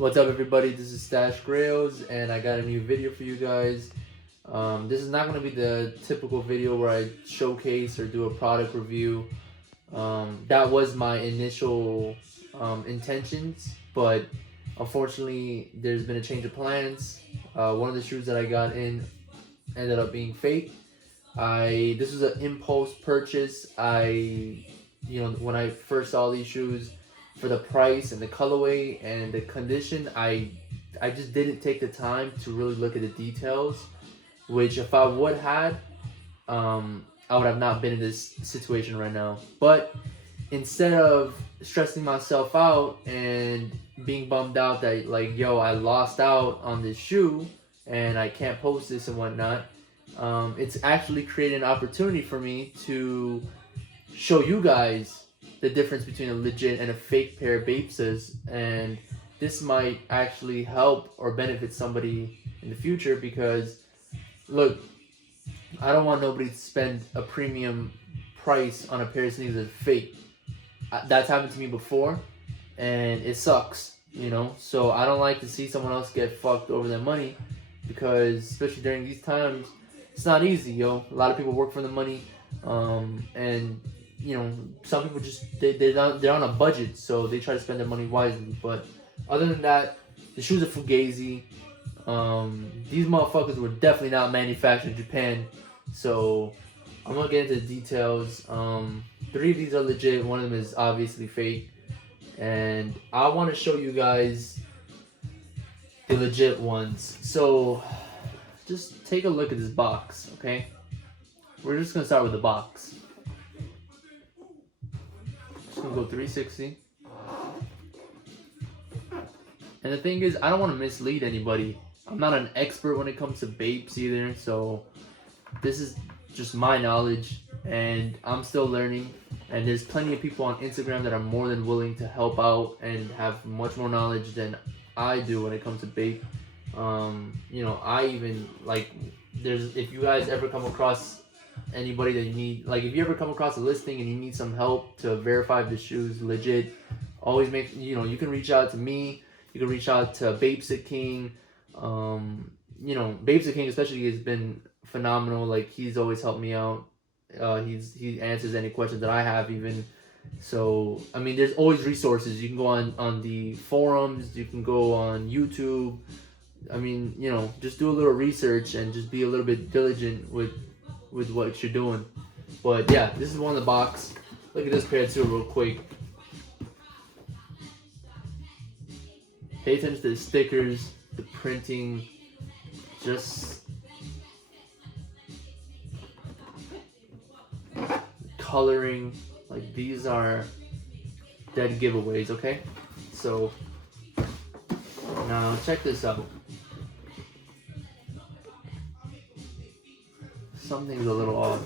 What's up, everybody? This is StashGrails, and I got a new video for you guys. This is not going to be the typical video where I showcase or do a product review. That was my initial intentions, but unfortunately, there's been a change of plans. One of the shoes that I got in ended up being fake. This was an impulse purchase. When I first saw these shoes, for the price and the colorway and the condition, I just didn't take the time to really look at the details, which if I would had, I would have not been in this situation right now. But instead of stressing myself out and being bummed out that like, yo, I lost out on this shoe and I can't post this and whatnot, it's actually created an opportunity for me to show you guys the difference between a legit and a fake pair of Bapestas, and this might actually help or benefit somebody in the future because, look, I don't want nobody to spend a premium price on a pair of sneakers that's fake. That's happened to me before, and it sucks, So I don't like to see someone else get fucked over their money because, especially during these times, it's not easy, yo. A lot of people work for the money, and some people just they're on a budget, so they try to spend their money wisely. But other than that, the shoes are fugazi. These motherfuckers were definitely not manufactured in Japan, so I'm gonna get into the details. 3 of these are legit. One of them is obviously fake, and I want to show you guys the legit ones. So just take a look at this box, okay? We're just gonna start with the box. Gonna go 360. And the thing is, I don't want to mislead anybody. I'm not an expert when it comes to Bapes either, so this is just my knowledge and I'm still learning, and there's plenty of people on Instagram that are more than willing to help out and have much more knowledge than I do when it comes to Bape. I even if you guys ever come across anybody that you need, like if you ever come across a listing and you need some help to verify if the shoe's legit, always you can reach out to me, you can reach out to Bapestas King. Bapestas King especially has been phenomenal. Like, he's always helped me out. He answers any questions that I have even. So I mean, there's always resources. You can go on the forums, you can go on YouTube. I mean, just do a little research and just be a little bit diligent with what you're doing. But yeah, this is one in the box. Look at this pair too real quick. Pay attention to the stickers, the printing, just coloring. Like, these are dead giveaways, okay? So now check this out. Something's a little off.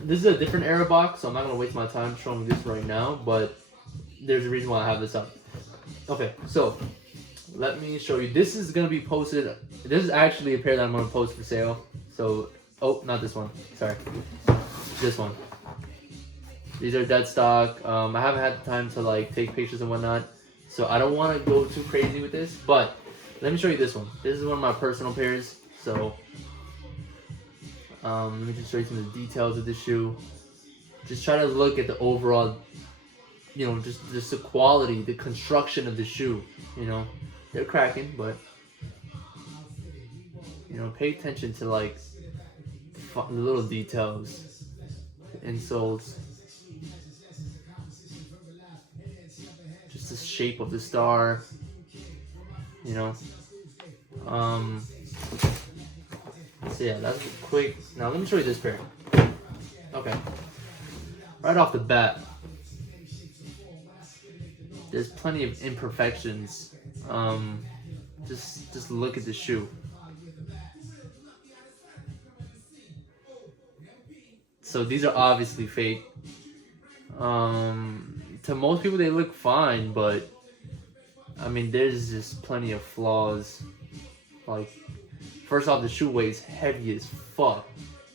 This is a different era box, so I'm not going to waste my time showing this right now, but there's a reason why I have this up. Okay, so let me show you. This is going to be posted. This is actually a pair that I'm going to post for sale. So, oh, not this one. Sorry. This one. These are dead stock. I haven't had the time to take pictures and whatnot, so I don't want to go too crazy with this, but let me show you this one. This is one of my personal pairs, so let me just show you some of the details of the shoe. Just try to look at the overall, just the quality, the construction of the shoe. They're cracking, but pay attention to the little details, the insoles, just the shape of the star. So yeah, that's quick. Now let me show you this pair. Okay, right off the bat, there's plenty of imperfections. Just look at the shoe. So these are obviously fake. To most people they look fine, but I mean, there's just plenty of flaws. Like, first off, the shoe weighs heavy as fuck.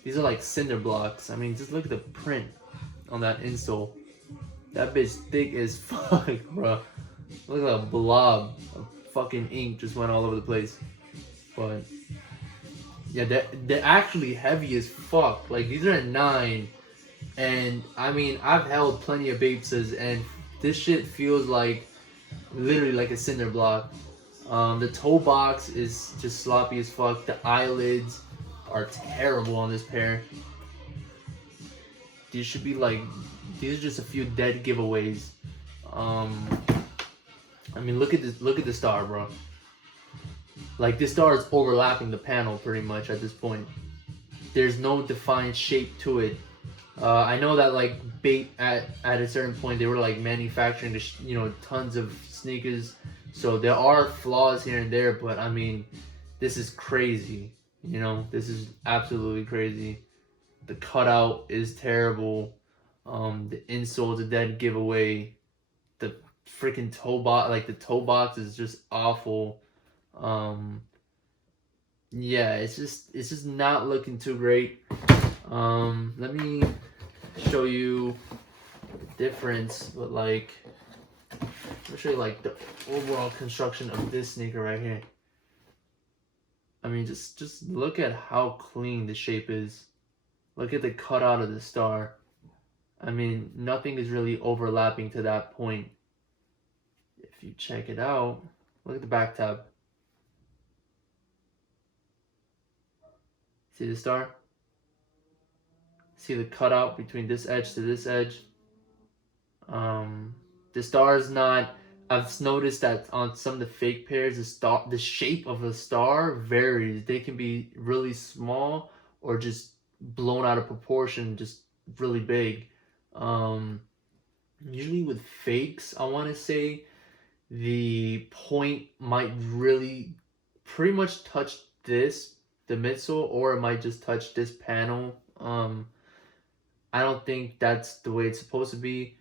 These are like cinder blocks. I mean, just look at the print on that insole. That bitch thick as fuck, bro. Look like a blob of fucking ink just went all over the place. But yeah, they're actually heavy as fuck. Like, these are at 9. And I mean, I've held plenty of Bapestas, and this shit feels like literally like a cinder block. The toe box is just sloppy as fuck. The eyelids are terrible on this pair. These should be like, these are just a few dead giveaways. I mean, look at this. Look at the star, bro. Like, this star is overlapping the panel pretty much at this point. There's no defined shape to it. I know that like Bape at a certain point they were like manufacturing tons of sneakers, so there are flaws here and there. But I mean, this is crazy. This is absolutely crazy. The cutout is terrible. The insole's a dead giveaway. The freaking toe box, like the toe box, is just awful. Yeah, it's just not looking too great. Let me show you the difference, but like, let me show you like the overall construction of this sneaker right here. I mean, just look at how clean the shape is. Look at the cutout of the star. I mean, nothing is really overlapping to that point. If you check it out, look at the back tab. See the star? See the cutout between this edge to this edge? The star is not... I've noticed that on some of the fake pairs, the shape of the star varies. They can be really small or just blown out of proportion, just really big. Usually with fakes, I want to say the point might really pretty much touch this, the midsole, or it might just touch this panel. I don't think that's the way it's supposed to be.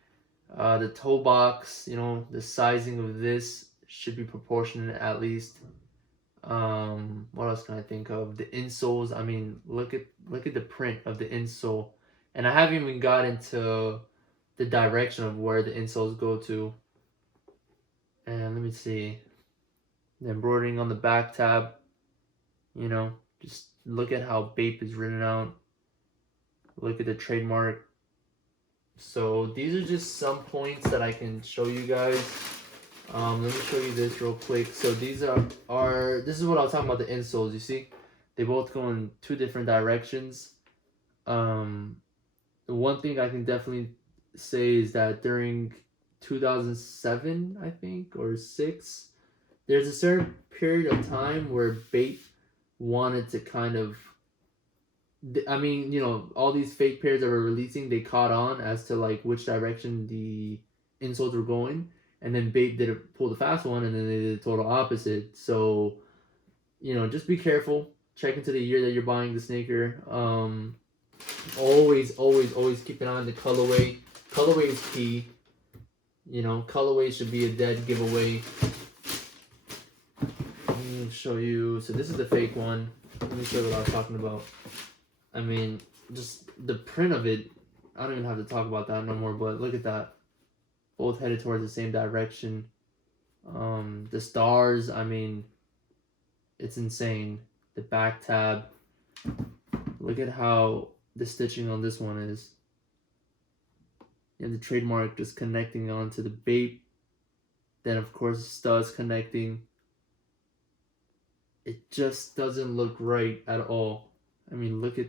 The toe box, the sizing of this should be proportionate at least. What else can I think of? The insoles, I mean, look at the print of the insole. And I haven't even got into the direction of where the insoles go to. And let me see. The embroidering on the back tab, just look at how Bape is written out. Look at the trademark. So these are just some points that I can show you guys. Let me show you this real quick. So these are this is what I was talking about, the insoles. You see, they both go in 2 different directions. The one thing I can definitely say is that during 2007, I think, or 6, there's a certain period of time where Bape wanted to kind of, I mean, all these fake pairs that were releasing, they caught on as to like which direction the insoles were going, and then Bape pull the fast one, and then they did the total opposite. So, just be careful. Check into the year that you're buying the sneaker. Always keep an eye on the colorway. Colorway is key. Colorway should be a dead giveaway. Let me show you. So this is the fake one. Let me show you what I was talking about. I mean, just the print of it, I don't even have to talk about that no more, but look at that. Both headed towards the same direction. The stars, I mean, it's insane. The back tab. Look at how the stitching on this one is. And the trademark just connecting onto the Bape. Then, of course, studs connecting. It just doesn't look right at all. I mean, look at...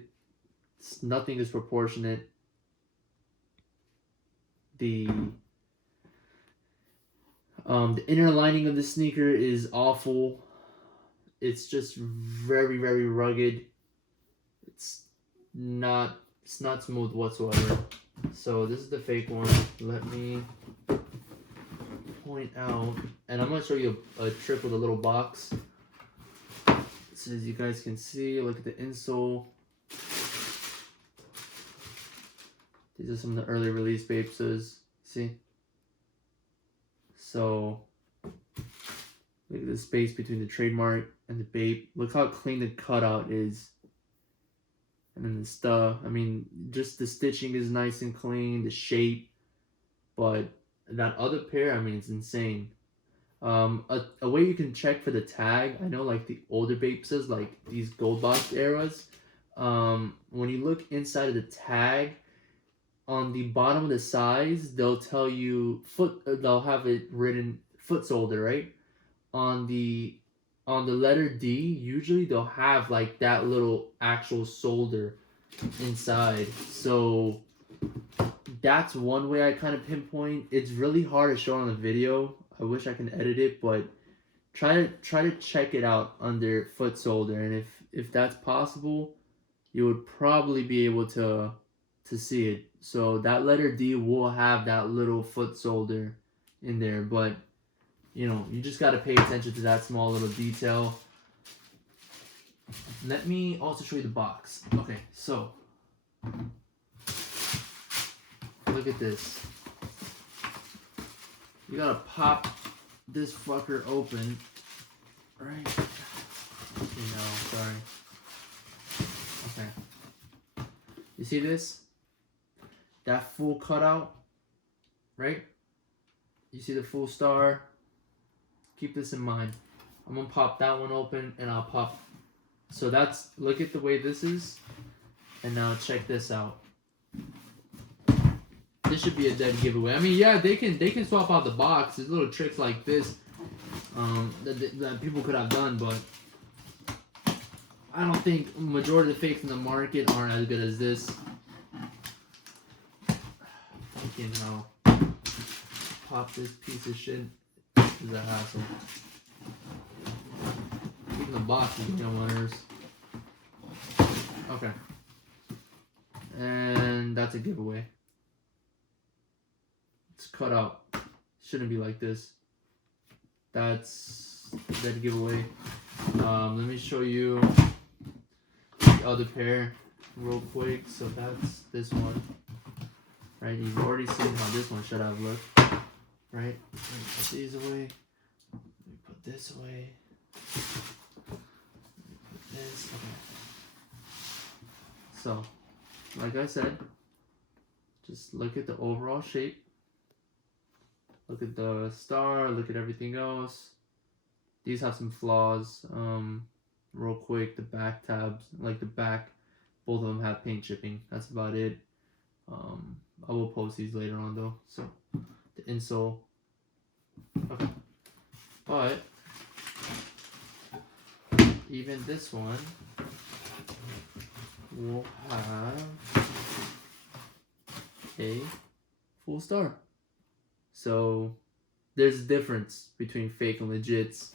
Nothing is proportionate. The inner lining of the sneaker is awful. It's just very, very rugged. It's not smooth whatsoever. So this is the fake one. Let me point out, and I'm gonna show you a trick with a little box. So as you guys can see, look at the insole. These are some of the early release Bapestas. See? So look at the space between the trademark and the Bape. Look how clean the cutout is. And then the stuff, I mean, just the stitching is nice and clean, the shape. But that other pair, I mean, it's insane. A way you can check for the tag, I know like the older Bapestas, like these gold box eras, when you look inside of the tag, on the bottom of the size, they'll tell you they'll have it written foot solder, right? On the letter D, usually they'll have like that little actual solder inside. So that's one way I kind of pinpoint. It's really hard to show on the video. I wish I can edit it, but try to check it out under foot solder, and if that's possible, you would probably be able to see it. So that letter D will have that little foot solder in there, but you know, you just got to pay attention to that small little detail. Let me also show you the box. Okay, so look at this. You gotta pop this fucker open, right? No, sorry. Okay. You see this? That full cutout, right? You see the full star? Keep this in mind. I'm gonna pop that one open and I'll pop. So that's, look at the way this is. And now check this out. This should be a dead giveaway. I mean, yeah, they can swap out the box. There's little tricks like this that people could have done, but I don't think majority of the fakes in the market aren't as good as this. Fucking hell. Pop this piece of shit is a hassle. Even the box is getting on my nerves. Okay. And that's a giveaway. It's cut out. Shouldn't be like this. That's that giveaway. Let me show you the other pair real quick. So that's this one. Right, you've already seen how this one should have looked. Right? Let me put these away. Let me put this away. Let me put this. Okay. So, like I said, just look at the overall shape. Look at the star, look at everything else. These have some flaws. Real quick, the back tabs, like the back, both of them have paint chipping. That's about it. I will post these later on though. So, the insole. Okay. But, even this one will have a full star. So there's a difference between fake and legits.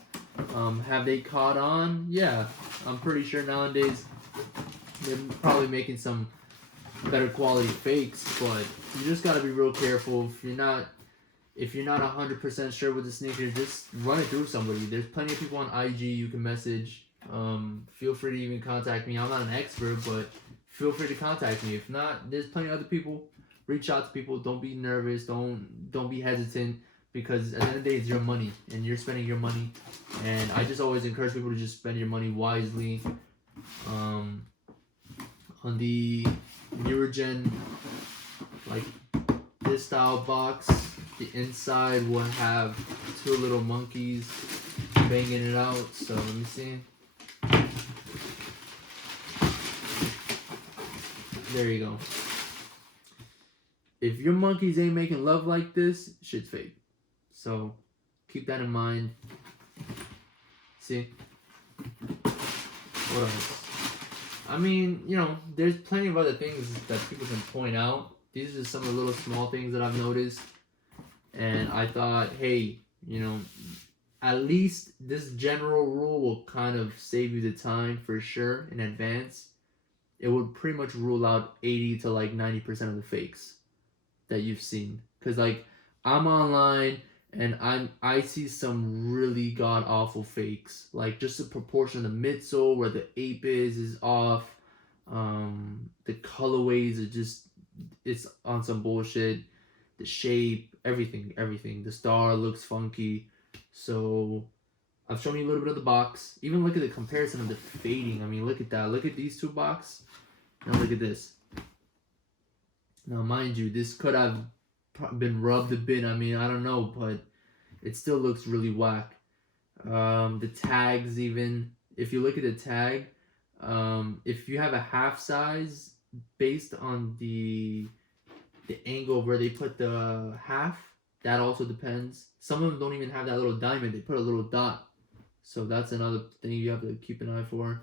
Have they caught on? Yeah, I'm pretty sure nowadays they're probably making some better quality fakes, but you just gotta be real careful. If you're not 100% sure with the sneaker, just run it through somebody. There's plenty of people on IG you can message. Feel free to even contact me. I'm not an expert, but feel free to contact me. If not, there's plenty of other people. Reach out to people. Don't be nervous. Don't be hesitant, because at the end of the day, it's your money and you're spending your money. And I just always encourage people to just spend your money wisely. On the newer gen, like this style box, the inside will have two little monkeys banging it out. So let me see. There you go. If your monkeys ain't making love like this, shit's fake. So keep that in mind. See? What else? I mean, you know, there's plenty of other things that people can point out. These are just some of the little small things that I've noticed. And I thought, hey, you know, at least this general rule will kind of save you the time for sure in advance. It would pretty much rule out 80 to like 90% of the fakes that you've seen. Because like I'm online and I see some really god awful fakes. Like just the proportion of the midsole where the ape is off. The colorways are just, it's on some bullshit. The shape, everything. The star looks funky. So I've shown you a little bit of the box. Even look at the comparison of the fading. I mean, look at that. Look at these two boxes. Now look at this. Now mind you, this could have been rubbed a bit. I mean, I don't know, but it still looks really whack. The tags, even if you look at the tag, if you have a half size, based on the angle where they put the half, that also depends. Some of them don't even have that little diamond, they put a little dot, so that's another thing you have to keep an eye for.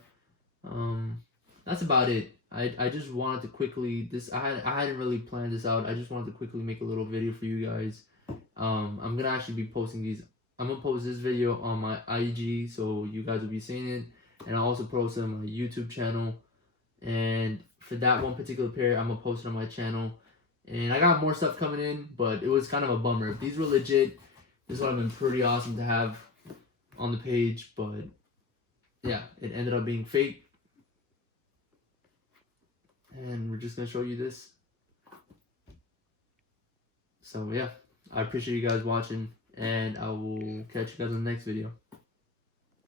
That's about it. I just wanted to quickly, I hadn't really planned this out. I just wanted to quickly make a little video for you guys. I'm gonna actually be posting these. I'm gonna post this video on my IG, so you guys will be seeing it, and I'll also post it on my YouTube channel. And for that one particular pair, I'm gonna post it on my channel. And I got more stuff coming in, but it was kind of a bummer. If these were legit, this would have been pretty awesome to have on the page, but yeah, it ended up being fake. And we're just gonna show you this. So yeah, I appreciate you guys watching, and I will catch you guys in the next video.